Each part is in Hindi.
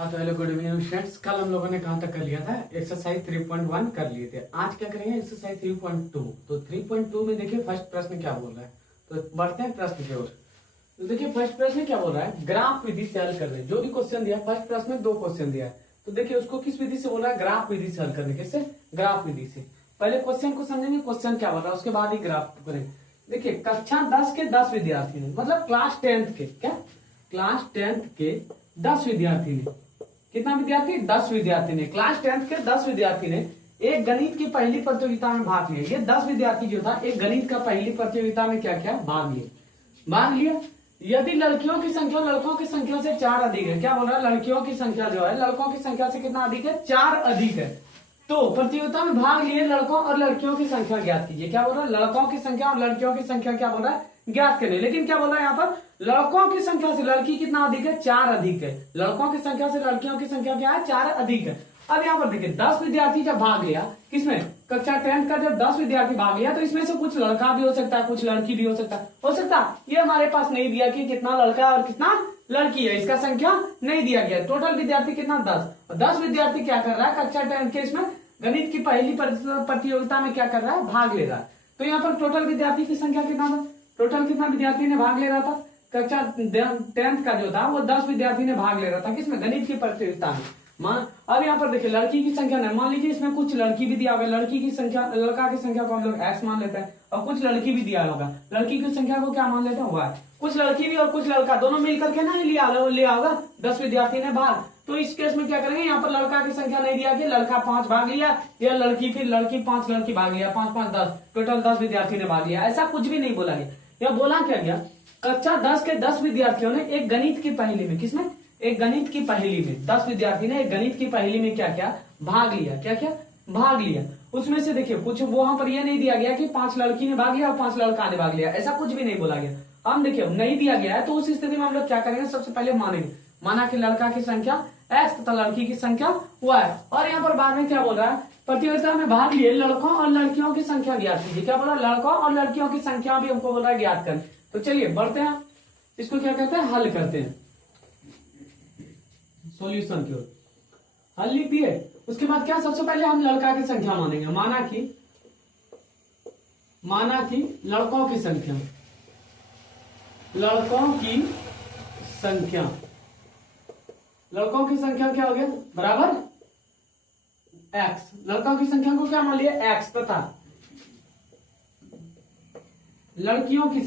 हाँ तो हेलो गुड इवनिंग स्टूडेंट्स। कल हम लोगों ने कहाँ तक कर लिया था? एक्सरसाइज 3.1 कर लिए थे। आज क्या करेंगे? एक्सरसाइज 3.2। तो 3.2 में देखिए फर्स्ट प्रश्न क्या बोल रहा है, तो बढ़ते हैं प्रश्न की ओर। तो देखिए फर्स्ट प्रश्न क्या बोल रहा है, ग्राफ विधि से हल करने। जो भी क्वेश्चन दिया, फर्स्ट प्रश्न में 2 क्वेश्चन दिया है, तो देखिए उसको किस विधि से बोल रहा है? ग्राफ विधि से हल करने। कैसे? ग्राफ विधि से। पहले क्वेश्चन को समझेंगे, क्वेश्चन क्या बोल रहा है, उसके बाद ही ग्राफ करेंगे। देखिए कक्षा 10 के 10 विद्यार्थी ने, मतलब क्लास 10th के, क्या क्लास 10th के 10 विद्यार्थी ने, कितना विद्यार्थी? 10 विद्यार्थी ने, क्लास 10th के 10 विद्यार्थी ने एक गणित की पहली प्रतियोगिता में भाग लिया। ये 10 विद्यार्थी जो था, एक गणित का पहली प्रतियोगिता में क्या किया? भाग लिया। यदि लड़कियों की संख्या लड़कों की संख्या से 4 अधिक है, क्या बोल रहा है? लड़कियों की संख्या जो है लड़कों की संख्या से कितना अधिक है? 4 अधिक है। तो प्रतियोगिता में भाग लिए लड़कों और लड़कियों की संख्या ज्ञात कीजिए। क्या बोल रहा है? लड़कों की संख्या और लड़कियों की संख्या क्या बोल रहा है? ज्ञात करने। लेकिन क्या बोल रहा है यहाँ पर? लड़कों की संख्या से लड़की कितना अधिक है? 4 अधिक है। लड़कों की संख्या से लड़कियों की संख्या क्या है? 4 अधिक है। अब यहाँ पर देखिए 10 विद्यार्थी जब भाग लिया, किसमें? कक्षा 10th का जब 10 विद्यार्थी भाग लिया, तो इसमें से कुछ लड़का भी हो सकता है, कुछ लड़की भी हो सकता है। ये हमारे पास नहीं दिया कि कितना लड़का और कितना लड़की है, इसका संख्या नहीं दिया गया। टोटल विद्यार्थी कितना? 10। 10 विद्यार्थी क्या कर रहा है? कक्षा 10th के इसमें गणित की पहली प्रतियोगिता में क्या कर रहा है? भाग ले रहा है। तो यहाँ पर टोटल विद्यार्थी की संख्या कितना था? टोटल कितना विद्यार्थी ने भाग ले रहा था? कक्षा 10th का जो था वो 10 विद्यार्थी ने भाग ले रहा था, किसमें? गणित की प्रतियोगिता में। अब यहाँ पर देखिए लड़की की संख्या नहीं, मान लीजिए इसमें कुछ लड़की भी दिया होगा। लड़की की संख्या, लड़का की संख्या को हम लोग x मान लेते हैं, और कुछ लड़की भी दिया होगा। लड़की की संख्या को क्या मान लेते हैं? y। कुछ लड़की भी और कुछ लड़का दोनों मिलकर के ना लिया होगा। 10 विद्यार्थी ने भाग। तो इस केस में क्या करेंगे? यहाँ पर लड़का की संख्या नहीं दिया कि लड़का 5 भाग लिया, या लड़की फिर लड़की 5 लड़की भाग लिया, 5 5 10, टोटल 10 विद्यार्थी ने भाग लिया। ऐसा कुछ भी नहीं बोला गया। यह बोला क्या गया? कक्षा 10 के 10 विद्यार्थियों ने एक गणित की पहेली में, किसमें? एक गणित की पहेली में 10 विद्यार्थी ने एक गणित की पहेली में क्या क्या? भाग लिया। क्या भाग लिया। उसमें से देखिए कुछ वहां पर यह नहीं दिया गया कि 5 लड़की ने भाग लिया और 5 लड़का ने भाग लिया, ऐसा कुछ भी नहीं बोला गया। हम देखिए नहीं दिया गया है, तो उस स्थिति में हम लोग क्या करेंगे? सबसे पहले माना कि लड़का की संख्या x तथा लड़की की संख्या y। और यहाँ पर बाद में क्या बोल रहा है? प्रतियोगिता में भाग लिए लड़कों और लड़कियों की संख्या ज्ञात कीजिए। क्या बोला? लड़कों और लड़कियों की संख्या भी हमको बोल रहा है ज्ञात करें। तो चलिए बढ़ते हैं, इसको क्या कहते हैं? हल करते हैं, सॉल्यूशन की ओर। हल लिख दिए। उसके बाद क्या? सबसे पहले हम लड़का की संख्या मानेंगे। माना कि लड़कों की संख्या क्या हो गया? बराबर x। लड़कों की संख्या को क्या मान लिया? x, तथा लड़कियों की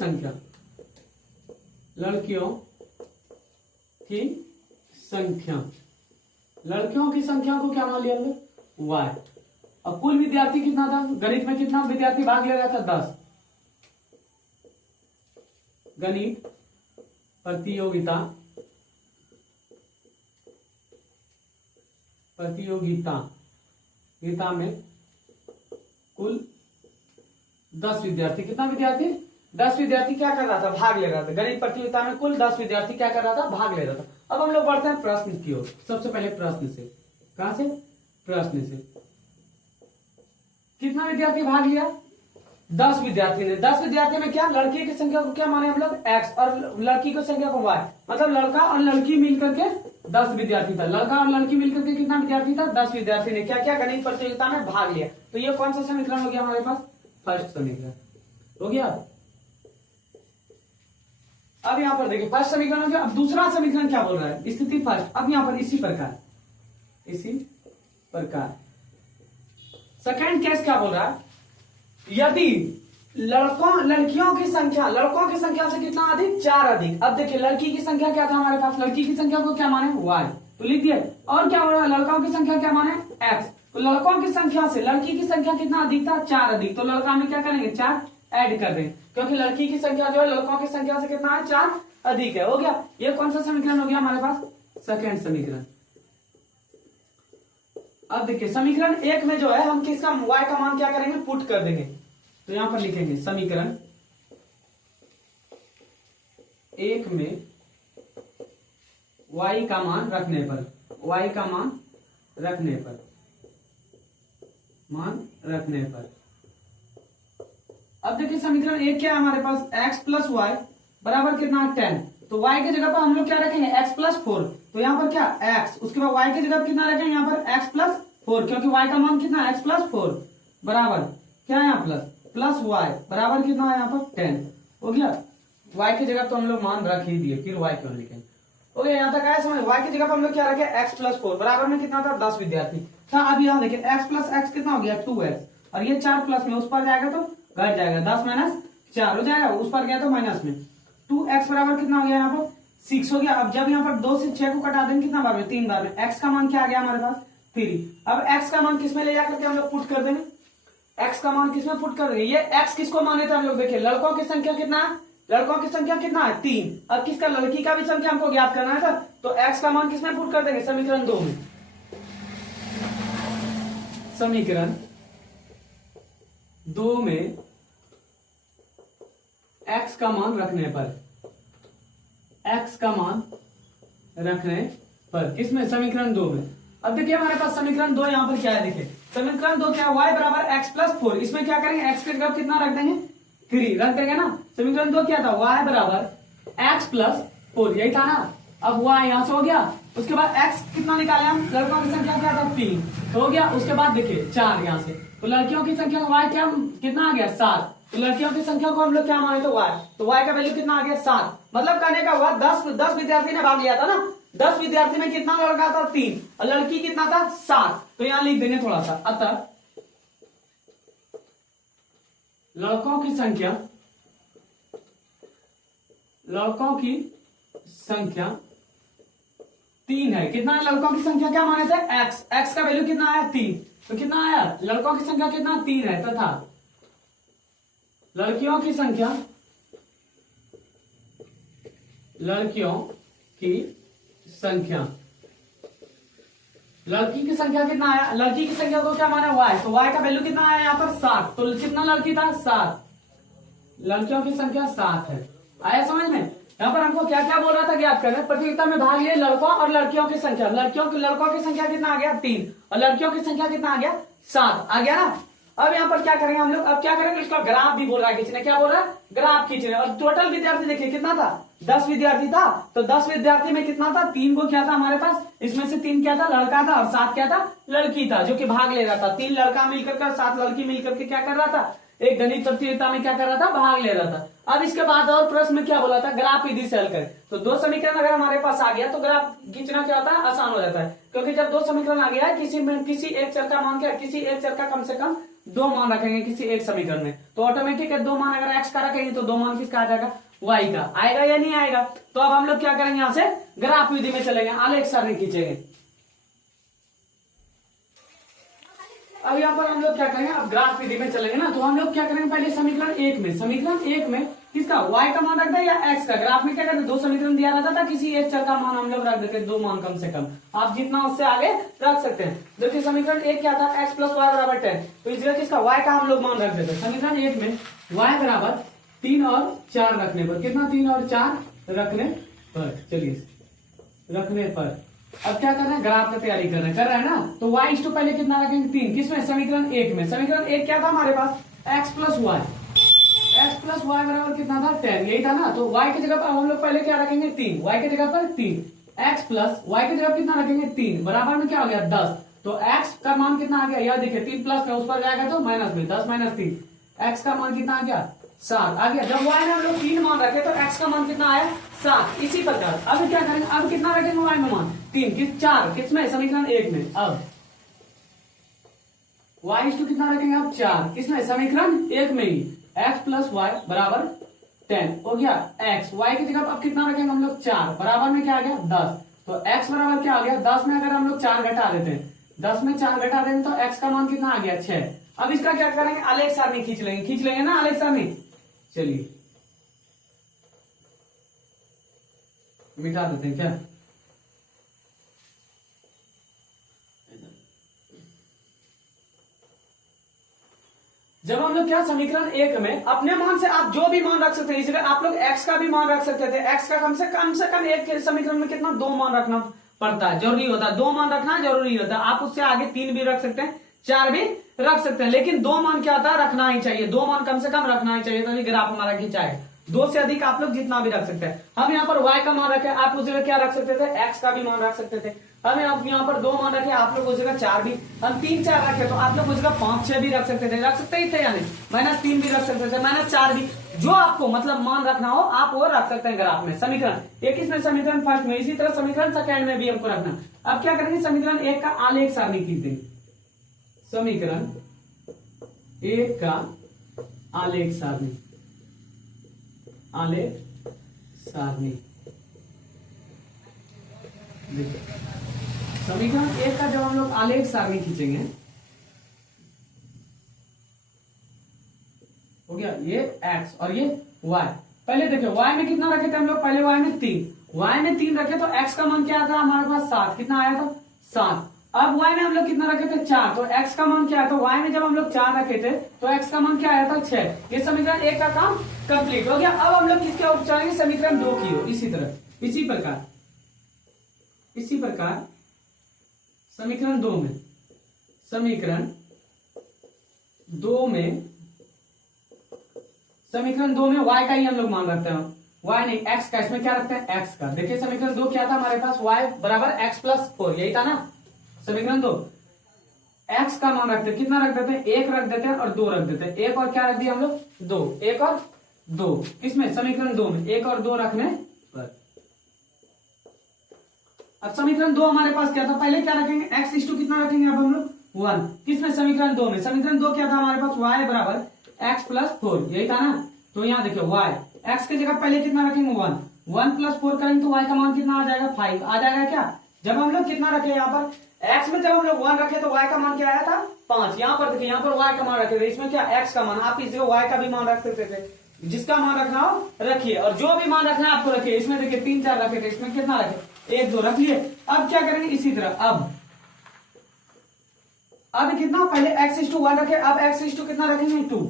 संख्या को क्या मान लिया हमने? y। अब कुल विद्यार्थी कितना था? गणित में कितना विद्यार्थी भाग ले रहा था? 10। गणित प्रतियोगिता में कुल 10 विद्यार्थी, कितना विद्यार्थी? 10 विद्यार्थी क्या कर रहा था? भाग ले रहा था। गणित प्रतियोगिता में कुल 10 विद्यार्थी क्या कर रहा था? भाग ले रहा था। अब हम लोग बढ़ते हैं प्रश्न की ओर। सबसे पहले प्रश्न से, कहां से? प्रश्न से। कितना विद्यार्थी भाग लिया? 10 विद्यार्थी ने। 10 विद्यार्थी में क्या? लड़की की संख्या को क्या माने हम लोग? x, और लड़की की संख्या को y। मतलब लड़का और लड़की मिलकर के 10 विद्यार्थी था। लड़का और लड़की मिलकर के कितना विद्यार्थी था? 10 विद्यार्थी ने क्या क्या? गणित प्रतियोगिता में भाग लिया। तो ये कौन सा समीकरण हो गया हमारे पास? फर्स्ट समीकरण हो गया। अब यहाँ पर देखिए फर्स्ट समीकरण हो गया। अब दूसरा समीकरण क्या बोल रहा है? स्थिति फर्स्ट। अब यहाँ पर इसी प्रकार सेकंड केस क्या बोल रहा है? यदि लड़कियों की संख्या से कितना अधिक? 4 अधिक। अब देखिए लड़की की संख्या क्या था हमारे पास? लड़की की संख्या को क्या माने? y। तो लिख दिए। और क्या हो रहा है? लड़कों की संख्या क्या माने? x। तो लड़कों की संख्या से लड़की की संख्या कितना अधिक था? 4 अधिक। तो लड़का में क्या करेंगे? 4 ऐड कर देंगे, क्योंकि लड़की की संख्या जो है लड़कों की संख्या से कितना है? 4 अधिक है। हो गया। ये कौन सा समीकरण हो गया हमारे पास? सेकेंड समीकरण। अब देखिए समीकरण 1 में जो है हम किसका y का मान क्या करेंगे? पुट कर देंगे। तो यहां पर लिखेंगे समीकरण 1 में y का मान रखने पर अब देखिए समीकरण 1 क्या है हमारे पास? x प्लस वाई बराबर कितना है? 10। तो y की जगह पर हम लोग क्या रखेंगे x प्लस 4, तो यहाँ पर क्या x, उसके बाद y की जगह पर कितना रखेंगे यहाँ पर x प्लस 4, क्योंकि y का मान कितना x प्लस 4 बराबर क्या है यहाँ प्लस y बराबर कितना है यहाँ पर 10 हो गया। y की जगह तो हम लोग मान रख ही दिए, फिर y क्यों लिखेंगे। ओके यहाँ तक आया समझ। y की जगह पर हम लोग क्या रखे x प्लस 4 बराबर में कितना था 10 विद्यार्थी था। अब यहाँ देखिए x प्लस x कितना हो गया 2x, और ये 4 प्लस में उस पर जाएगा तो घट जाएगा, 10 माइनस 4 हो जाएगा, उस पर गया तो माइनस में 2x बराबर कितना हो गया यहाँ पर 6 हो गया। अब जब यहाँ पर 2 से 6 को कटा देंगे कितना बार में 3 बार में, x का मान क्या आ गया हमारे पास 3। अब x का मान किसमें ले जाकर के हम लोग पुट कर देंगे, x का मान किसमें पुट कर देंगे, ये x किसको माने थे हम लोग, देखिए लड़कों की संख्या कितना है, लड़कों की संख्या कितना है 3, अब किसका लड़की का भी संख्या हमको ज्ञात करना है सर, तो x का मान किसमें पुट कर देंगे समीकरण 2 में, समीकरण 2 में x का मान रखने पर, x का मान रखने पर किसमें समीकरण 2 में। अब देखिए हमारे पास समीकरण 2 यहाँ पर क्या है, देखिए समीकरण 2 क्या है y बराबर x प्लस 4, इसमें क्या करेंगे x की जगह कितना रख देंगे 3 रख देंगे ना। समीकरण 2 क्या था y बराबर x प्लस 4, यही था ना। अब y यहां से हो गया, उसके बाद x कितना निकाले हम, लड़कों की संख्या क्या था 3 तो हो गया, उसके बाद देखिए 4 यहां से, तो लड़कियों की संख्या y क्या कितना आ गया 7, तो लड़कियों की संख्या को हम लोग क्या माने तो y का वैल्यू कितना आ गया 7, मतलब कहने का हुआ 10 विद्यार्थी ने भाग लिया था ना, 10 विद्यार्थी में कितना लड़का था 3 और लड़की कितना था 7, तो यहां लिख देंगे थोड़ा सा। अतः लड़कों की संख्या 3 है। कितना है लड़कों की संख्या, क्या माने थे x का वैल्यू कितना आया 3, तो कितना आया लड़कों की संख्या कितना 3 है, तथा लड़कियों की संख्या लड़की की संख्या कितना आया, लड़की की संख्या को क्या माना y, तो y का वैल्यू कितना आया यहाँ पर 7, तो कितना लड़की था 7, लड़कियों की संख्या 7 है। आया समझ में। यहाँ पर हमको क्या क्या बोल रहा था ज्ञात करना, प्रतियोगिता में भाग लिए लड़कों और लड़कियों की संख्या, लड़कों की संख्या कितना आ गया 3 और लड़कियों की संख्या कितना आ गया 7 आ गया ना। अब यहाँ पर क्या करेंगे हम लोग, अब क्या करेंगे इसका ग्राफ भी बोल रहा है खींचने, क्या बोल रहा है ग्राफ खींचने। और टोटल विद्यार्थी देखिए कितना था 10 विद्यार्थी था, तो 10 विद्यार्थी में कितना था 3 को क्या था हमारे पास, इसमें से 3 क्या था लड़का था और 7 क्या था लड़की था, जो कि भाग ले रहा था। 3 लड़का मिलकर कर 7 लड़की मिलकर के क्या कर रहा था, एक गणित प्रतियोगिता में क्या कर रहा था भाग ले रहा था। अब इसके बाद और प्रश्न में क्या बोला था, ग्राफ विधि से हल करें। तो 2 समीकरण अगर हमारे पास आ गया तो ग्राफ खींचना क्या होता है आसान हो जाता है, क्योंकि जब 2 समीकरण आ गया है किसी एक चर का मान क्या, किसी एक चर का कम से कम 2 मान रखेंगे किसी एक समीकरण में, तो ऑटोमेटिक है 2 मान अगर x का रखेंगे तो 2 मान किसका आ जाएगा y का, आएगा या नहीं आएगा। तो अब हम लोग क्या करेंगे, यहां से ग्राफ विधि में चलेंगे, आलेख सारणी खींचेंगे। अब यहाँ पर हम लोग क्या करेंगे, अब ग्राफ विधि में चलेंगे ना, तो हम लोग क्या करेंगे पहले समीकरण 1 में किसका y का मान रख दे या x का। ग्राफ में क्या करते 2 समीकरण दिया रहता था, किसी एक चर का मान हम लोग रख देते 2 मान कम से कम, आप जितना उससे आगे रख सकते हैं। देखिए समीकरण 1 क्या था x प्लस वाई बराबर 10, तो इस जगह किसका y का हम लोग मान रख देते। समीकरण 1 में y बराबर 3 और 4 रखने पर, कितना 3 और 4 रखने पर, चलिए रखने पर अब क्या करना है ग्राफ का तैयारी कर रहे हैं ना, तो y इस तो पहले कितना रखेंगे 3, किसमें समीकरण 1 में। समीकरण 1 क्या था हमारे पास x प्लस वाई बराबर कितना था 10, यही था ना। तो y की जगह पर हम लोग पहले क्या रखेंगे 3, y की जगह पर 3, x प्लस y की जगह कितना रखेंगे 3 बराबर में क्या हो गया 10, तो x का मान कितना आ गया, यह देखिए 3 प्लस में उस पर जाएगा तो माइनस में, 10 माइनस 3, x का मान कितना आ गया 7 आ गया। जब y में हम लोग 3 मान रखे तो x का मान कितना आया 7। इसी प्रकार अब क्या करेंगे, अब कितना रखेंगे y में मान 3 4 किसमें समीकरण 1 में। अब y इस कितना रखेंगे आप 4, किसमें समीकरण 1 में ही, x प्लस वाई बराबर 10 हो गया। x y की जगह अब कितना रखेंगे हम लोग 4 बराबर में क्या आ गया 10, तो x बराबर क्या आ गया 10 में अगर हम लोग 4 घटा देते हैं, 10 में 4 घटा देंगे तो x का मान कितना आ गया 6। अब इसका क्या करेंगे आलेख सारणी खींच लेंगे ना आलेख सारणी। चलिए मिटा देते हैं क्या, जब हम लोग क्या समीकरण 1 में अपने मान से आप जो भी मान रख सकते हैं, इसलिए आप लोग x का भी मान रख सकते थे, x का कम से कम एक समीकरण में कितना 2 मान रखना पड़ता है, जरूरी होता है 2 मान रखना जरूरी होता है। आप उससे आगे 3 भी रख सकते हैं, 4 भी रख सकते हैं, लेकिन 2 मान क्या होता है रखना ही चाहिए, 2 मान कम से कम रखना ही चाहिए, तभी ग्राफ हमारा खींचाएगा। 2 से अधिक आप लोग जितना भी रख सकते हैं। हम यहाँ पर y का मान रखे, आप उस जगह क्या रख सकते थे, x का भी मान रख सकते थे। हमें आप यहाँ पर 2 मान रखे, आप लोग उस जगह 4 भी, हम 3 4 रखे तो आप लोग उस जगह 5 6 भी रख सकते थे, रख सकते ही थे यानी -3 भी रख सकते थे, -4 भी, जो आपको मतलब मान रखना हो आप वो रख सकते हैं ग्राफ में। समीकरण एक इसमें समीकरण फर्स्ट में, इसी तरह समीकरण सेकंड में भी हमको रखना। अब क्या करेंगे, समीकरण 1 का आलेख सारणी खींच देंगे। समीकरण 1 का आलेख सारणी, आलेख सारणी देखिए, समीकरण 1 का जब हम लोग आलेख सारणी खींचेंगे, हो गया ये x और ये y। पहले देखिए y में कितना रखे थे हम लोग, पहले y में 3, y में 3 रखे तो x का मान क्या था हमारे पास 7, कितना आया था 7। अब y में हम लोग कितना रखे थे 4, तो x का मान क्या है, तो y में जब हम लोग 4 रखे थे तो x का मान क्या आया था 6। ये समीकरण 1 का काम कंप्लीट हो गया। अब हम लोग किसके ओर चलेंगे, समीकरण 2 की ओर। इसी तरह इसी प्रकार समीकरण 2 में, समीकरण 2 में y का ही हम लोग मान रखते हैं, y नहीं x का, इसमें क्या रखते हैं x का। देखिए समीकरण 2 क्या था हमारे पास, y बराबर x+4, यही था ना समीकरण 2। x का मान रखते हैं, कितना रख देते हैं, 1 रख देते हैं और 2 रख देते हैं, 1 और क्या रख दिया हम लोग 2, 1 और 2, किसमें समीकरण 2 में 1 और 2 रखने पर। अब समीकरण 2 हमारे पास क्या था, पहले क्या रखेंगे x कितना रखेंगे, अब हम लोग 1, किसमें समीकरण 2 में। समीकरण 2 क्या था हमारे पास, y बराबर x+4, यही था ना। तो यहाँ देखिए y, x की जगह पहले कितना रखेंगे 1, 1+4 करेंगे तो y का मान कितना आ जाएगा 5 आ जाएगा क्या। जब हम लोग कितना रखे यहाँ पर x में, जब हम लोग 1 रखे तो y का मान क्या आया था 5। यहाँ पर देखिए, यहाँ पर y का मान रखे थे, इसमें क्या x का मान, आप इस जगह y का भी मान रख सकते थे, जिसका मान रखना हो रखिए, और जो भी मान रखना है आपको रखिए। इसमें देखिए 3 4 रखे थे, इसमें कितना रखे 1 2 रख लिए। अब क्या करेंगे इसी तरह, अब कितना, पहले x1 रखे, अब x कितना रखेंगे 2,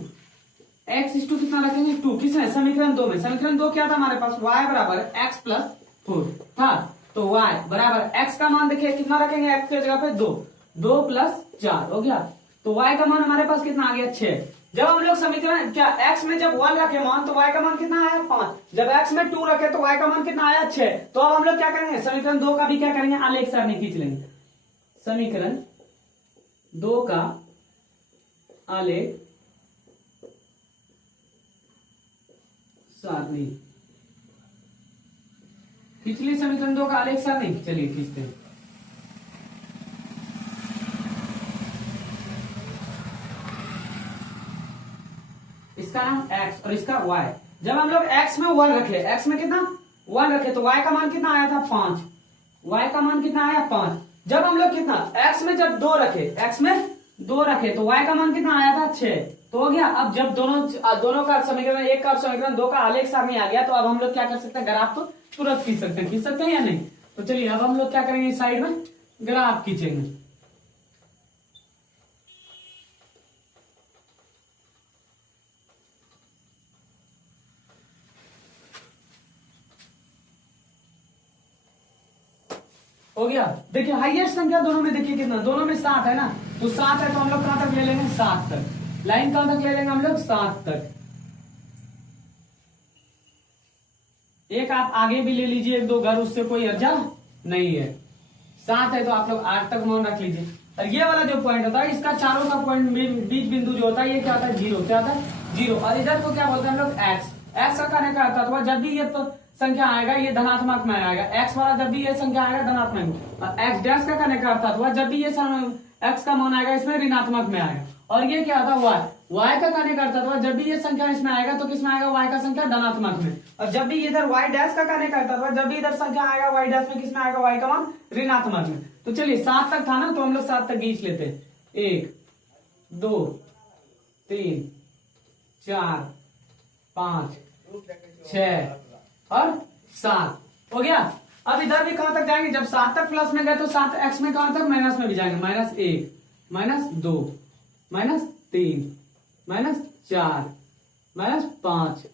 x कितना रखेंगे 2, किसमें समीकरण 2 में। समीकरण 2 क्या था हमारे पास, y बराबर x+4 था, तो y बराबर x का मान देखिए कितना रखेंगे, x की जगह पे 2, 2 + 4 हो गया, तो y का मान हमारे पास कितना आ गया 6। जब हम लोग समीकरण क्या x में जब 1 रखे मान तो y का मान कितना आया 5, जब x में 2 रखे तो y का मान कितना आया 6। तो अब हम लोग क्या करेंगे, समीकरण 2 का भी क्या करेंगे, आलेख सारणी खींच लेंगे। समीकरण 2 का आलेख सारणी, खींच लिए समीकरण 2 का आलेख सारणी, चलिए खींचते हैं। इसका नाम x और इसका y। जब हम लोग x में 1 रखे, x में कितना 1 रखे तो y का मान कितना आया था 5, y का मान कितना आया 5। जब हम लोग कितना x में जब 2 रखे, x में 2 रखे तो y का मान कितना आया था 6, तो हो गया। अब जब दोनों का समीकरण, एक का समीकरण 2 का आलेख सारणी आ गया, तो अब हम लोग क्या कर सकते हैं, ग्राफ तो तुरंत खींच सकते हैं या नहीं। तो चलिए अब हम लोग क्या करेंगे, इस साइड में ग्राफ खींचेंगे। हो गया, देखिए हाईएस्ट संख्या दोनों में देखिए कितना, दोनों में 7 है ना, तो 7 है तो हम लोग कहां तक ले लेंगे 7 तक, लाइन कहां तक ले लेंगे हम लोग 7 तक। एक आप आगे भी ले लीजिए 1 2 घर, उससे कोई अर्जा नहीं है। 7 है तो आप लोग 8 तक मान रख लीजिए। और ये वाला जो पॉइंट होता है, इसका चारों का पॉइंट बीच बिंदु जो होता है, ये क्या होता है 0, क्या होता है 0। और इधर को क्या बोलते हैं हम लोग x का कहने का अर्थ हुआ, जब भी ये संख्या आएगा ये धनात्मक में आएगा, x वाला जब भी ये संख्या आएगा धनात्मक में, और x डैश का कहने का अर्थ हुआ जब भी ये x का मान आएगा इसमें ऋणात्मक में आएगा। और ये क्या था y का कहने का अर्थ हुआ जब भी ये संख्या इसमें आएगा तो किसमें आएगा, y का संख्या धनात्मक में। और जब भी इधर y डैश का कहने का अर्थ हुआ जब भी इधर संख्या आएगा y डैश में, किसमें आएगा y का मान ऋणात्मक में। तो चलिए 7 तक था ना, तो हम लोग 7 तक खींच लेते हैं, 1 2 3 4 5 6 और 7 हो गया। अब इधर भी कहां तक जाएंगे, जब 7 तक प्लस में गए तो 7x में कहां तक माइनस में भी जाएंगे, -1 -2 -3 -4 -5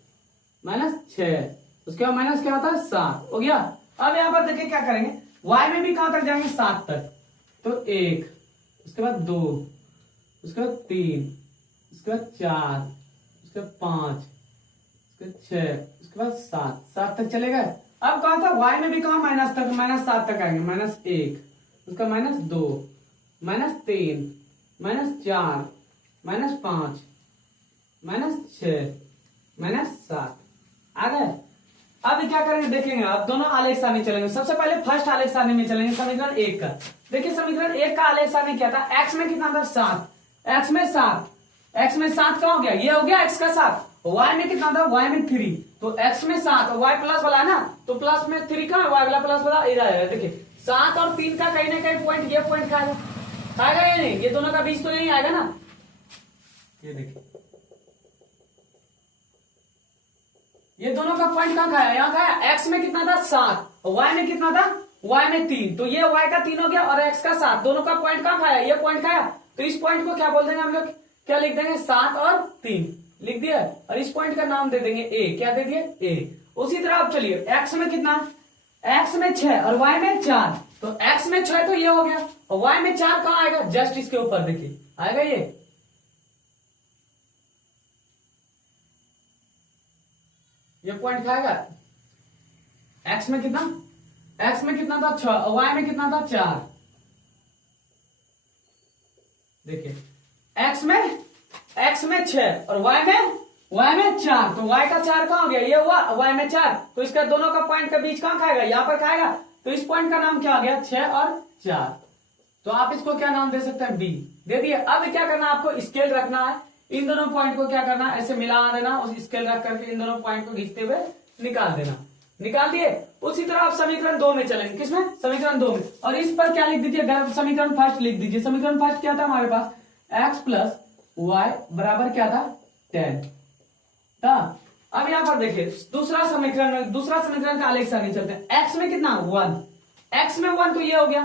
-6, उसके बाद माइनस क्या होता है 7 हो गया। अब यहां पर देखिए क्या करेंगे, y में भी कहां तक जाएंगे 7 तक, तो 1, उसके बाद 2, उसके बाद 3, उसके बाद 4, उसके बाद 5, 6, उसके बाद 7, 7 तक चलेगा। अब कहा था y में भी कहा माइनस तक, -7 तक आएंगे, -1, उसका -2, -3, -4, -5, -6, -7 आ गए। अब क्या करेंगे देखेंगे, अब दोनों आलेख सारणी चलेंगे। सबसे पहले फर्स्ट आलेख सारणी में चलेंगे, समीकरण 1 का। देखिए समीकरण 1 का आलेख सारणी क्या था, x में कितना था 7, x में 7, x में 7 क्या हो गया, ये हो गया x का 7, y में कितना था, y में 3, तो x में 7 और y प्लस वाला है ना, तो प्लस में 3 का y वाला प्लस वाला इधर आएगा। देखिए 7 और 3 का कहीं ना कहीं पॉइंट, ये पॉइंट खाएगा, खाएगा या नहीं, ये दोनों का बीच तो यही आएगा ना। ये देखिए ये दोनों का पॉइंट कहां खाया, यहाँ खाया। x में कितना था 7 और y में कितना था, y में 3, तो ये y का 3 हो गया और x का 7, दोनों का पॉइंट कहां खाया, ये पॉइंट खाया। तो इस पॉइंट को क्या बोल देंगे हम लोग, क्या लिख देंगे, 7 और 3 लिख दिया, और इस पॉइंट का नाम दे देंगे a, क्या दे दिए a। उसी तरह अब चलिए x में कितना, x में 6 और y में 4, तो x में 6 तो ये हो गया और y में 4 कहां आएगा, जस्ट इसके ऊपर देखिए आएगा, ये पॉइंट खाएगा। x में कितना, x में कितना था 6 और y में कितना था 4, देखिए x में 6 और y में 4, तो y का 4 कहां हो गया, ये हुआ, y में 4, तो इसका दोनों का पॉइंट का बीच कहां खाएगा, यहां पर खाएगा। तो इस पॉइंट का नाम क्या आ गया, 6 और 4, तो आप इसको क्या नाम दे सकते हैं, b दे दिए। अब क्या करना है, आपको स्केल रखना है, इन दोनों पॉइंट को क्या करना है, ऐसे मिला देना और स्केल रख करके इन दोनों पॉइंट को खींचते हुए निकाल देना, निकाल दिए। उसी तरह आप समीकरण 2 में चलेंगे, किसमें, समीकरण 2 में, और इस पर क्या लिख दीजिए, समीकरण फर्स्ट लिख दीजिए। समीकरण फर्स्ट क्या था हमारे पास, x प्लस वाई बराबर क्या था 10 था। अब यहां पर देखिए दूसरा समीकरण का आलेख सारणी चलते हैं। x में कितना 1, x में 1 तो ये हो गया,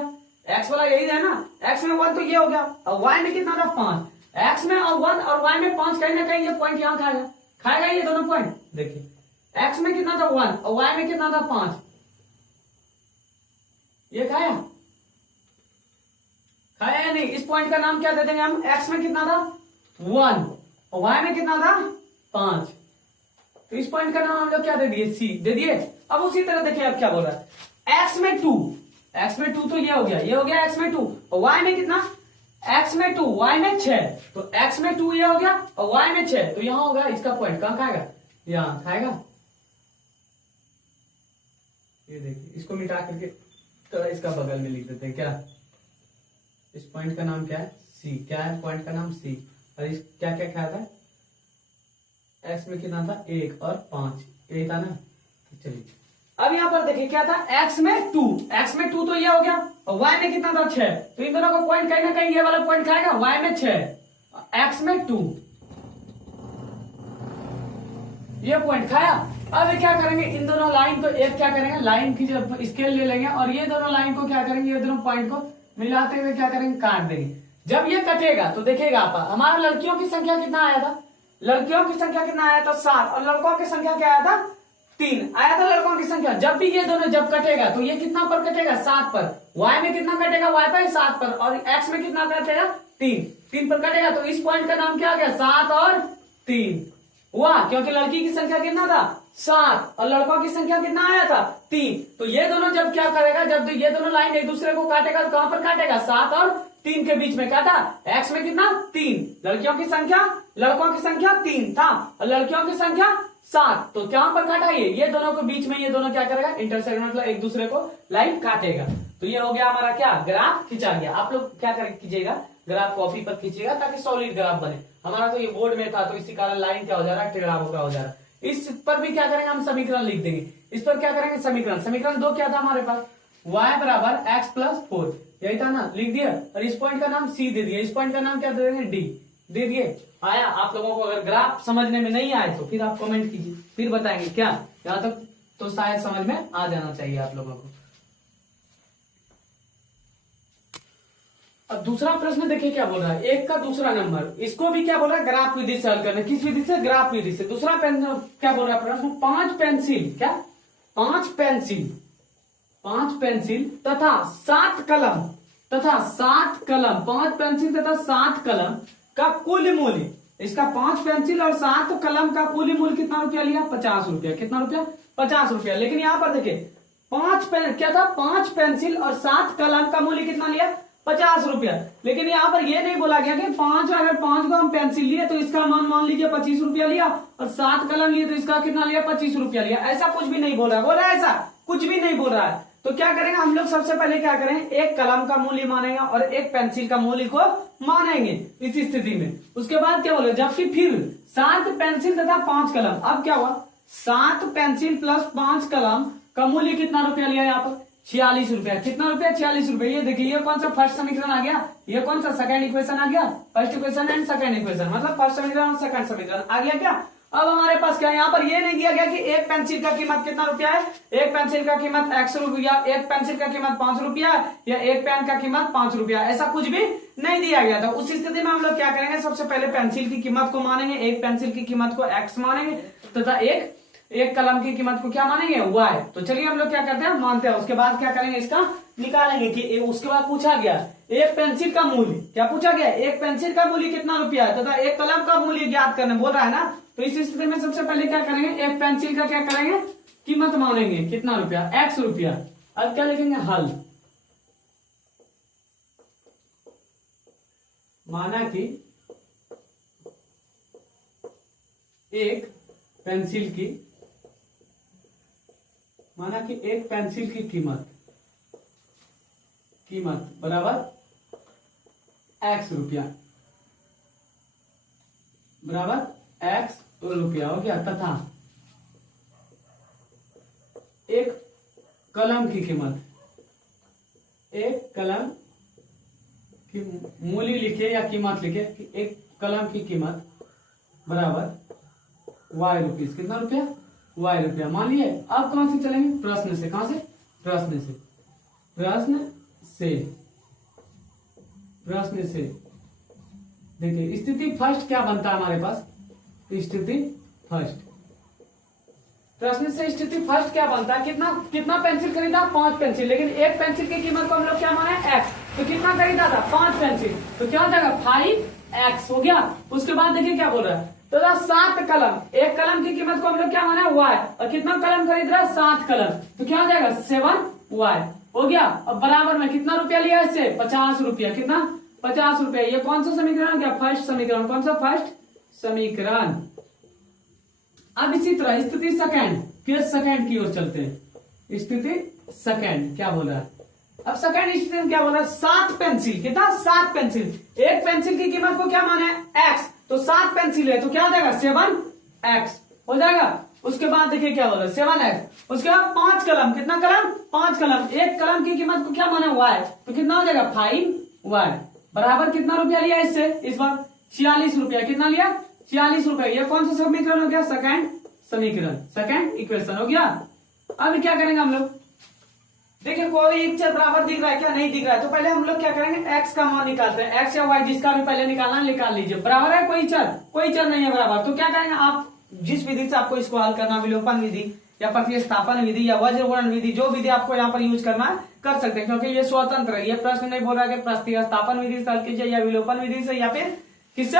x वाला यही है ना, x में 1 तो ये हो गया, और y में कितना था 5, x में और 1 और y में 5, कहीं ना कहीं ये पॉइंट यहां खाएगा ये दोनों पॉइंट। देखिए x में कितना था 1 और y में कितना था 5, ये खाया या नहीं। इस पॉइंट का नाम क्या दे देंगे हम, x में कितना था 1 और y में कितना था 5, तो इस पॉइंट का नाम हम लोग क्या दे दिए, c दे दिए। अब उसी तरह देखिए अब क्या बोल रहा है, x में 2 तो ये हो गया x में 2 और y में कितना, x में 2 y में 6, तो x में 2 ये हो गया और y में 6, तो यहां होगा, इसका पॉइंट कहां खाएगा, यहां खाएगा। ये देखिए इसको मिटा करके तो इसका बगल में लिख देते हैं, क्या इस पॉइंट का नाम क्या है, c, क्या है पॉइंट का नाम c, और इस क्या क्या खाया था, x में कितना था 1 और 5, यही था ना। तो चलिए अब यहां पर देखिए क्या था, x में 2 तो ये हो गया और y में कितना था 6, तो इन दोनों का पॉइंट कहीं ना कहीं ये वाला पॉइंट खाएगा, y में 6 x में 2, ये पॉइंट खाया। अब क्या करेंगे, इन दोनों लाइन को एक क्या करेंगे, लाइन की जब स्केल ले लेंगे और ये दोनों लाइन को क्या करेंगे, ये दोनों पॉइंट को मिलाते हुए क्या करेंगे, काट देंगे। जब ये कटेगा तो देखिएगा आप, हमारा लड़कियों की संख्या कितना आया था, लड़कियों की संख्या कितना आया था 7, और लड़कों की संख्या क्या आया था 3 आया था लड़कों की संख्या। जब भी ये दोनों जब कटेगा तो ये कितना पर कटेगा, 7 पर, y में कितना कटेगा, y पर 7 पर, और x में कितना कटेगा 3 पर कटेगा। तो इस पॉइंट का नाम क्या आ गया, 7 और 3 हुआ, क्योंकि लड़की की संख्या कितना था 7 और लड़कों की संख्या कितना आया था 3। तो ये दोनों जब क्या करेगा, जब ये दोनों लाइन एक दूसरे को काटेगा तो कहां पर काटेगा, 7 और 3 के बीच में काटा। x में कितना 3, लड़कियों की संख्या, लड़कों की संख्या 3 था और लड़कियों की संख्या 7, तो क्या पर काटा, ये दोनों के बीच में ये दोनों क्या करेगा, इंटरसेक्ट, मतलब एक दूसरे को लाइन काटेगा। तो ये हो गया हमारा क्या, ग्राफ खींचा गया। आप लोग क्या कीजिएगा, ग्राफ कॉपी पर खींचिएगा ताकि सॉलिड ग्राफ बने। हमारा तो ये बोर्ड में था तो इसी कारण लाइन क्या हो जा रहा है, टेढ़ा बोका हो जा रहा है। इस पर भी क्या करेंगे, हम समीकरण लिख देंगे। इस पर क्या करेंगे, समीकरण 2 क्या था हमारे पास, y बराबर x प्लस 4, यही था ना, लिख दिया। और इस पॉइंट का नाम c दे दिया, इस पॉइंट का नाम क्या दे देंगे, d दे दिए। आया आप लोगों को, अगर ग्राफ समझने में नहीं आए तो फिर आप कमेंट कीजिए, फिर बताएंगे क्या, यहां तक तो शायद समझ में आ जाना चाहिए आप लोगों को। अब दूसरा प्रश्न देखिए क्या बोल रहा है, 1 का दूसरा नंबर, इसको भी क्या बोल रहा है, ग्राफ विधि से हल करना। किस विधि से, ग्राफ विधि से। दूसरा क्या बोल रहा है प्रश्न, 5 पेंसिल, क्या 5 पेंसिल तथा 7 कलम, 5 पेंसिल तथा 7 कलम का कुल मूल्य इसका 5 पेंसिल और 7 कलम का कुल मूल्य कितना रुपया लिया? 50 रुपया। कितना रुपया? 50 रुपया। लेकिन यहाँ पर देखिए क्या था, 5 पेंसिल और 7 कलम का मूल्य कितना लिया? 50 रुपया। लेकिन यहाँ पर ये नहीं बोला गया कि अगर 5 को हम पेंसिल लिए तो इसका मान लीजिए 25 रुपया लिया, और 7 कलम लिए तो इसका कितना लिया? 25 रुपया लिया। ऐसा कुछ भी नहीं बोल रहा है, ऐसा कुछ भी नहीं बोल रहा है। तो क्या करेंगे हम लोग, सबसे पहले क्या करें, एक कलम का मूल्य मानेंगे और एक पेंसिल का मूल्य को मानेंगे इस स्थिति में। उसके बाद क्या बोले, जबकि फिर 7 पेंसिल तथा 5 कलम, अब क्या हुआ, 7 पेंसिल प्लस 5 कलम का मूल्य कितना रुपया लिया? यहाँ पर 46 रुपया। कितना रुपया? 46 रुपया। ये देखिए ये कौन सा फर्स्ट समीकरण आ गया, ये कौन सा सेकंड इक्वेशन आ गया, first equation and second equation, मतलब फर्स्ट समीकरण और सेकंड समीकरण आ गया क्या। अब हमारे पास क्या है, यहाँ पर ये नहीं दिया गया कि एक पेंसिल का कीमत कितना रुपया है, एक पेंसिल का कीमत x रुपया, एक पेंसिल का कीमत 5 रुपया, या एक पेन का कीमत 5 रुपया, ऐसा कुछ भी नहीं दिया गया था। उस स्थिति में हम लोग क्या करेंगे, सबसे पहले पेंसिल की कीमत को मानेंगे, एक पेंसिल की कीमत को x मानेंगे तथा एक कलम की कीमत को क्या मानेंगे? y। तो चलिए हम लोग क्या करते हैं, मानते हैं। उसके बाद क्या करेंगे, इसका निकालेंगे कि उसके बाद पूछा गया एक पेंसिल का मूल्य, क्या पूछा गया, एक पेंसिल का मूल्य कितना रुपया है तथा एक कलम का मूल्य ज्ञात करने बोल रहा है ना। तो इस स्थिति में सबसे पहले क्या करेंगे, एक पेंसिल का क्या करेंगे, कीमत मानेंगे, कितना रुपया? x रुपया। अब क्या लिखेंगे, हल। माना कि एक पेंसिल की कीमत बराबर x रुपया, बराबर x रुपया हो गया, तथा एक कलम की कीमत, एक कलम की मूल्य लिखे या कीमत लिखे कि एक कलम की कीमत बराबर y रुपीज। कितना रुपया? y रुपया। मान लिए। अब कहां से चलेंगे, प्रश्न से। कहां से? प्रश्न से देखिए स्थिति फर्स्ट क्या बनता है हमारे पास, स्थिति फर्स्ट, प्रश्न से स्थिति फर्स्ट क्या बनता है, कितना पेंसिल खरीदा? 5 पेंसिल। लेकिन एक पेंसिल की कीमत को हम लोग क्या माने, x। तो कितना खरीदा था? 5 पेंसिल। तो क्या हो जाएगा, 5x हो गया। उसके बाद देखिए क्या बोल रहा है, तो 7 कलम, एक कलम की कीमत को हम लोग क्या माने, y। और कितना कलम खरीद रहा है? 7 कलम। तो क्या हो जाएगा, 7y हो गया। अब बराबर में कितना रुपया लिया इससे? 50 रुपया। कितना? 50 रुपया। ये कौन सा समीकरण हो गया? फर्स्ट समीकरण। कौन सा? फर्स्ट समीकरण। अब इसी तरह स्थिति सेकंड, फिर सेकंड की ओर चलते हैं। स्थिति सेकंड क्या बोल रहा है, अब सेकंड स्थिति में क्या बोल रहा है, 7 पेंसिल। कितना? 7 पेंसिल। एक पेंसिल की कीमत को क्या माने, x। तो 7 पेंसिल है तो क्या हो जाएगा, 7x हो जाएगा। उसके बाद देखिए क्या बोल रहा है, 7x। उसके बाद 5 कलम। कितना कलम? 5 कलम। एक कलम की कीमत को क्या माने, y। तो कितना हो जाएगा, 5y बराबर कितना रुपया लिया इससे, इस बार 46 रुपया। कितना लिया? 46 रुपया। ये कौन सा समीकरण हो गया, सेकंड समीकरण, सेकंड इक्वेशन हो गया। अब क्या करेंगे हम लोग, देखिए कोई एक चर बराबर दिख रहा है क्या, नहीं दिख रहा है, तो पहले हम लोग क्या करेंगे, x का मान निकालते हैं। x या y जिसका भी पहले निकालना है निकाल लीजिए। बराबर है कोई चर नहीं है बराबर, तो क्या करेंगे आप, जिस विधि से आपको इसको हल करना, विलोपन विधि या प्रतिस्थापन विधि या वज्र गुणन विधि, जो विधि आपको यहाँ पर यूज करना है कर सकते हैं, क्योंकि ये स्वतंत्र है। ये प्रश्न नहीं बोल रहा है कि प्रतिस्थापन विधि से हल कीजिए या विलोपन विधि से या फिर किससे,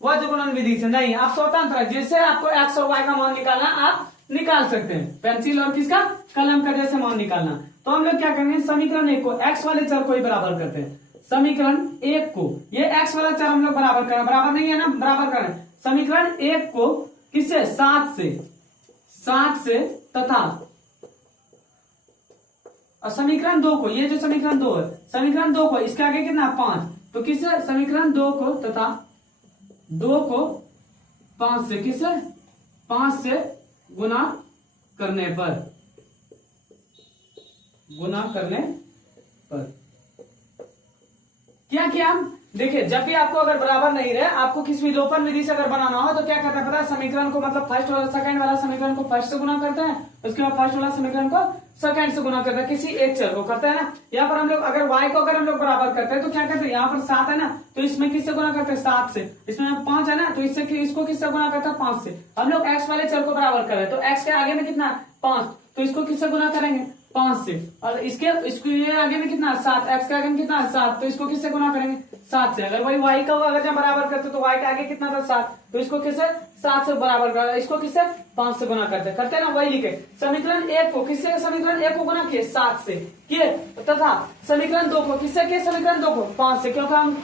वज्र गुणन विधि से। नहीं, आप स्वतंत्र है, जिससे आपको x और y का मान निकालना आप निकाल सकते हैं। पेंसिल और किसका, कलम का जैसे मान निकालना। तो हम लोग क्या करेंगे, समीकरण 1 को x वाले चर को ही बराबर करते हैं। समीकरण 1 को, ये x वाला चर हम लोग बराबर करें, बराबर नहीं है ना, बराबर करें। समीकरण 1 को किससे, 7 से तथा और समीकरण 2 को, ये जो समीकरण 2 है, समीकरण 2 को इसके आगे कितना 5, तो किससे, समीकरण 2 को तथा 2 को 5 से, किससे 5 से गुना करने पर क्या किया हम, देखिए जब भी आपको अगर बराबर नहीं रहे, आपको किसी विलोपन विधि से अगर बनाना हो तो क्या करता है पता है, समीकरण को मतलब फर्स्ट वाला सेकंड वाला समीकरण को फर्स्ट से गुना करते हैं, उसके बाद फर्स्ट वाला समीकरण को सेकंड से गुना करते हैं, किसी एक चर को करते हैं ना। यहाँ पर हम लोग अगर y को अगर हम लोग बराबर करते हैं तो क्या करते हैं, यहाँ पर 7 है ना, तो इसमें किससे गुना करते हैं, 7 से। इसमें 5 है ना, तो इससे इसको किससे गुना करते हैं, 5 से। हम लोग x वाले चर को बराबर कर रहे हैं, तो x के आगे में कितना 5, तो इसको किससे गुना करेंगे, 5 से, और इसको ये आगे में कितना 7, x का आगे में कितना 7, तो इसको किससे गुना करेंगे 7 से। अगर वही y का अगर जब बराबर करते तो y का आगे कितना था 7, तो इसको किससे 7 से बराबर कर, इसको किससे 5 से गुना करते ना, वही लिखे। समीकरण 1 को किससे, समीकरण 1 को गुना किए 7 से किए, तथा समीकरण 2 को किससे किए, समीकरण 2 को 5 से, क्योंकि हम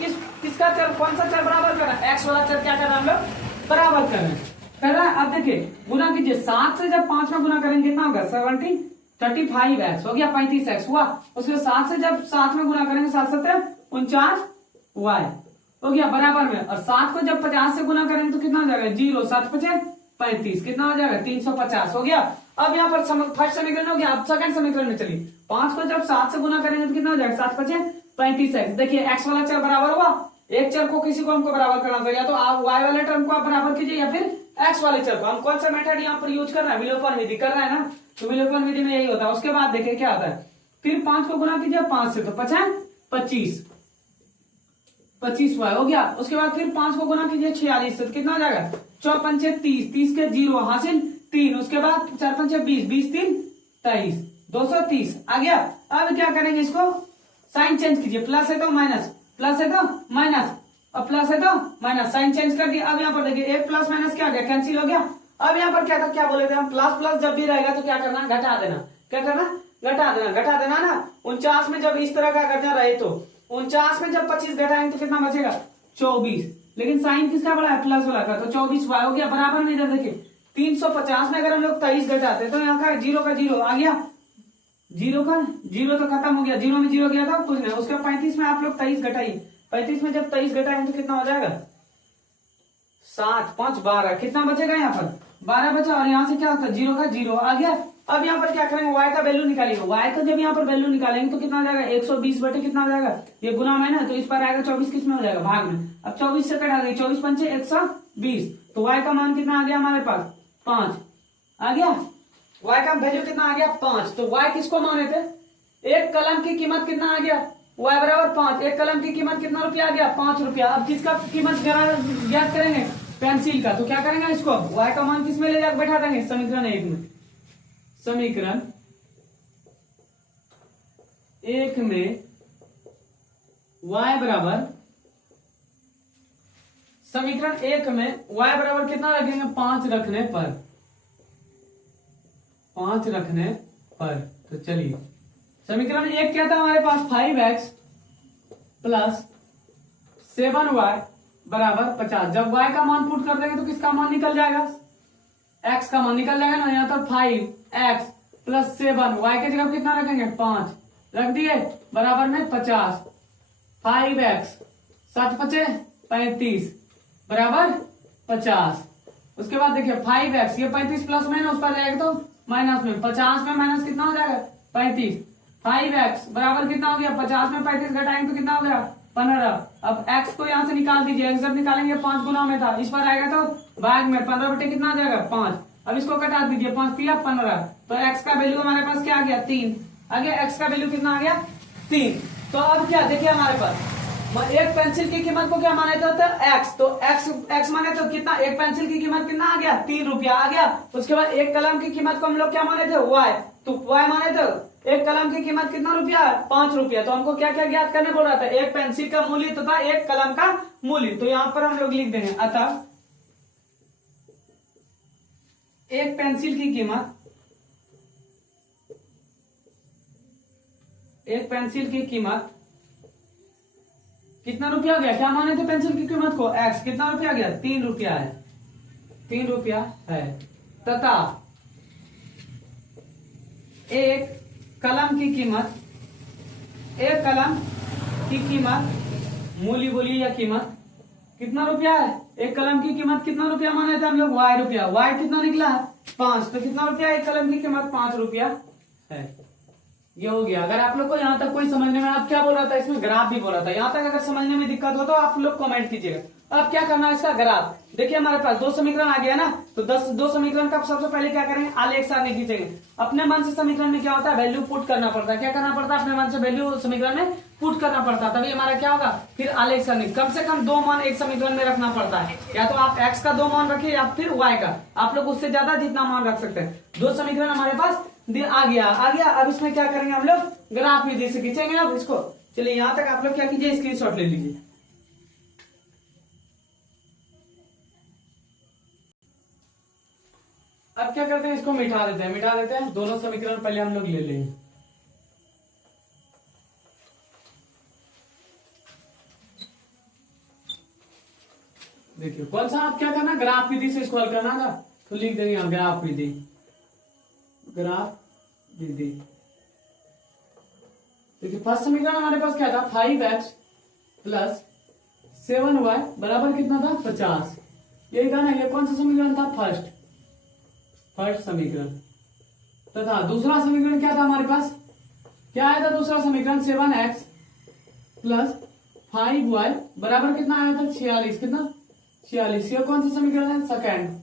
किसका चर, कौन सा चर बराबर कर रहे हैं, x वाला चर क्या कर रहे हैं हम लोग बराबर कर रहे हैं, कर रहा है। अब देखिए गुना कीजिए, 7 से जब 5 में गुना करेंगे कितना होगा 35x हो गया, 35x हुआ। उसके 7 से जब 7 में गुना करेंगे 7 7 49y हो गया बराबर में, और 7 को जब 50 से गुना करेंगे तो कितना हो जाएगा 0 7 5 35, कितना हो जाएगा 350 हो गया। अब यहाँ पर फर्स्ट समीकरण हो गया। अब सेकंड समीकरण में चलिए, 5 को जब 7 से गुना करेंगे तो कितना हो जाएगा 7 5 35x। देखिए x वाला चर बराबर हुआ, एक चर को किसी को हमको बराबर करना था, या तो आप y वाले टर्म को आप बराबर कीजिए या फिर x वाले चर को। हम कौन सा मेथड यहाँ पर यूज कर रहे हैं, विलोपन विधि कर रहे हैं ना, तो विलोपन विधि में यही होता है। उसके बाद देखिए क्या होता है, फिर 5 को गुना कीजिए 5 से, तो 25 25y हो गया। उसके बाद फिर 5 को गुना कीजिए 46 से, तो कितना हो जाएगा 4 5 30, 30 के 0 हासिल 3, उसके बाद 4 5 20, 20 3 23, 230 आ गया। अब क्या करेंगे, इसको साइन चेंज कीजिए, प्लस है तो माइनस, प्लस है तो माइनस, और प्लस है तो माइनस, साइन चेंज कर दिया। अब यहाँ पर देखिए एक प्लस माइनस क्या हो गया, कैंसिल हो गया। अब यहाँ पर क्या था, क्या बोले थे हम, प्लस प्लस जब भी रहेगा तो क्या करना, घटा देना। क्या करना, घटा देना ना। 49 में जब इस तरह का करना रहे तो 49 में जब 25 घटाएंगे तो कितना बचेगा 24, लेकिन साइन किसका बड़ा है, प्लस वाला का, तो 24y हो गया बराबर में। इधर देखिए 350 में अगर हम लोग 23 घटाते तो यहाँ का 0 का 0 आ गया, 0 का 0 तो खत्म हो गया, 0 में 0 गया था कुछ नहीं। उसके 35 में आप लोग 23 घटाइए, 35 में जब 23 घटाएंगे तो कितना हो जाएगा 7 5 12, कितना बचेगा यहाँ पर 12 बचा, और यहाँ से क्या होता है 0 का 0 आ गया। अब यहाँ पर क्या करेंगे, y का वैल्यू निकालिए। y का जब यहाँ पर वैल्यू निकालेंगे तो कितना हो जाएगा 120 बटे कितना हो जाएगा, ये गुना में ना, तो इस पर आएगा 24 किस में हो जाएगा भाग में। अब 24 से कटा देंगे, 24 पंचे 120, तो y का मान कितना आ गया हमारे पास 5 आ गया। y का वैल्यू कितना आ गया 5, तो y किसको माने थे, एक कलम की कीमत कितना आ गया y बराबर 5, एक कलम की कीमत कितना रुपया आ गया 5 रुपया। अब किसका कीमत ज्ञात करेंगे, पेंसिल का, तो क्या करेंगे इसको y का मान किस में ले जाकर बैठा देंगे, समीकरण 1 में। समीकरण 1 में y बराबर, समीकरण 1 में y बराबर कितना रखेंगे 5 रखने पर, 5 रखने पर। तो चलिए समीकरण 1 क्या था हमारे पास 5x प्लस 7y बराबर 50। जब y का मान पुट कर देंगे तो किसका मान निकल जाएगा, x का मान निकल जाएगा ना। यहाँ पर 5x प्लस 7y के जगह कितना रखेंगे 5 रख दिए बराबर में 50, 5x 7 5 35 बराबर 50। उसके बाद देखिए 5x, ये 35 प्लस में ना उस पर जाएगा तो माइनस में, 50 में माइनस कितना हो जाएगा 35, 5x बराबर कितना हो गया 50 में 35 घटाएंगे तो कितना हो गया 15। अब x को यहाँ से निकाल दीजिए, x जब निकालेंगे 5 गुना में था, इस पर आएगा तो भाग में 15 बटे कितना आ जाएगा 5। अब इसको कटा दीजिए, 5 3 15, तो x का वैल्यू हमारे पास क्या आ गया 3 आ गया, x का वैल्यू कितना आ गया 3। तो अब क्या देखिए हमारे पास एक पेंसिल की कीमत को क्या माने थे x, तो x माने तो कितना, एक पेंसिल की कीमत कितना आ गया 3 रुपया आ गया। उसके बाद एक कलम की कीमत को हम लोग क्या माने थे y, तो y माने तो एक कलम की कीमत कितना रुपया 5 रुपया। तो हमको क्या क्या ज्ञात करने बोल रहा था, एक पेंसिल का मूल्य तथा एक कलम का मूल्य। तो यहाँ पर हम लोग लिख देंगे, अतः एक पेंसिल की कीमत, एक पेंसिल की कीमत कितना रुपया गया, क्या माने थे पेंसिल की कीमत को x, कितना रुपया गया 3 रुपया है, 3 रुपया है, तथा एक कलम की कीमत, एक कलम की कीमत मूल्य बोलिए या कीमत कितना रुपया है, एक कलम की कीमत कितना रुपया माने थे हम लोग y रुपया, y कितना निकला 5, तो कितना रुपया एक कलम की कीमत 5 रुपया है। ये हो गया। अगर आप लोग को यहाँ तक कोई समझने में, आप क्या बोल रहा था इसमें ग्राफ भी बोल रहा था, यहाँ तक अगर समझने में दिक्कत हो तो आप लोग कमेंट कीजिएगा। अब क्या करना है इसका ग्राफ, देखिए हमारे पास 2 समीकरण आ गया ना, तो 2 समीकरण का सबसे पहले क्या करेंगे आलेख एक साथ नहीं खींचेंगे। अपने मन से समीकरण में क्या होता है वैल्यू पुट करना पड़ता है, क्या करना पड़ता है अपने मन से वैल्यू समीकरण में पुट करना पड़ता है, तभी हमारा क्या होगा फिर आलेख सारणी। कम से कम 2 मान एक समीकरण में रखना पड़ता है, या तो आप x का 2 मान रखिए या फिर y का, आप लोग उससे ज्यादा जितना मान रख सकते हैं। 2 समीकरण हमारे पास आ गया आ गया। अब इसमें क्या करेंगे हम लोग, ग्राफ विधि से खींचेंगे। अब इसको चलिए यहां तक आप लोग क्या कीजिए, स्क्रीनशॉट ले लीजिए। अब क्या करते हैं, इसको मिटा देते हैं। दोनों समीकरण पहले हम लोग ले लेंगे। देखिए कौन सा, आप क्या करना, ग्राफ विधि से इसको हल करना था, तो लिख देंगे यहाँ ग्राफ विधि। देखिए फर्स्ट समीकरण हमारे पास क्या था, 5x प्लस 7y बराबर कितना था, 50। यही था ना, ये कौन सा समीकरण था, फर्स्ट समीकरण। तथा दूसरा समीकरण क्या था हमारे पास, क्या आया था दूसरा समीकरण, 7x प्लस 5y बराबर कितना आया था, 46। कितना, 46। ये कौन सा समीकरण है, सेकंड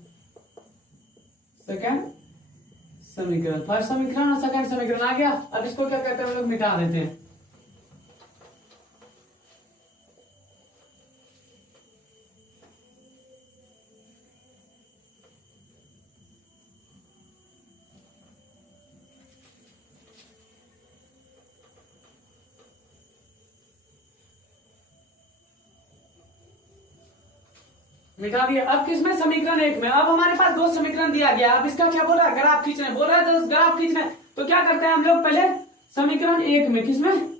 समीकरण। फर्स्ट समीकरण और सेकंड समीकरण आ गया। अब इसको क्या करते हैं हम लोग, मिटा देते हैं। मिटा दिया। अब किसमें, समीकरण 1 में। अब हमारे पास दो समीकरण दिया गया। अब इसका क्या बोल रहा है, ग्राफ खींचना बोल रहा है, तो ग्राफ खींचना है। तो क्या करते हैं हम लोग, पहले समीकरण 1 में, किसमें,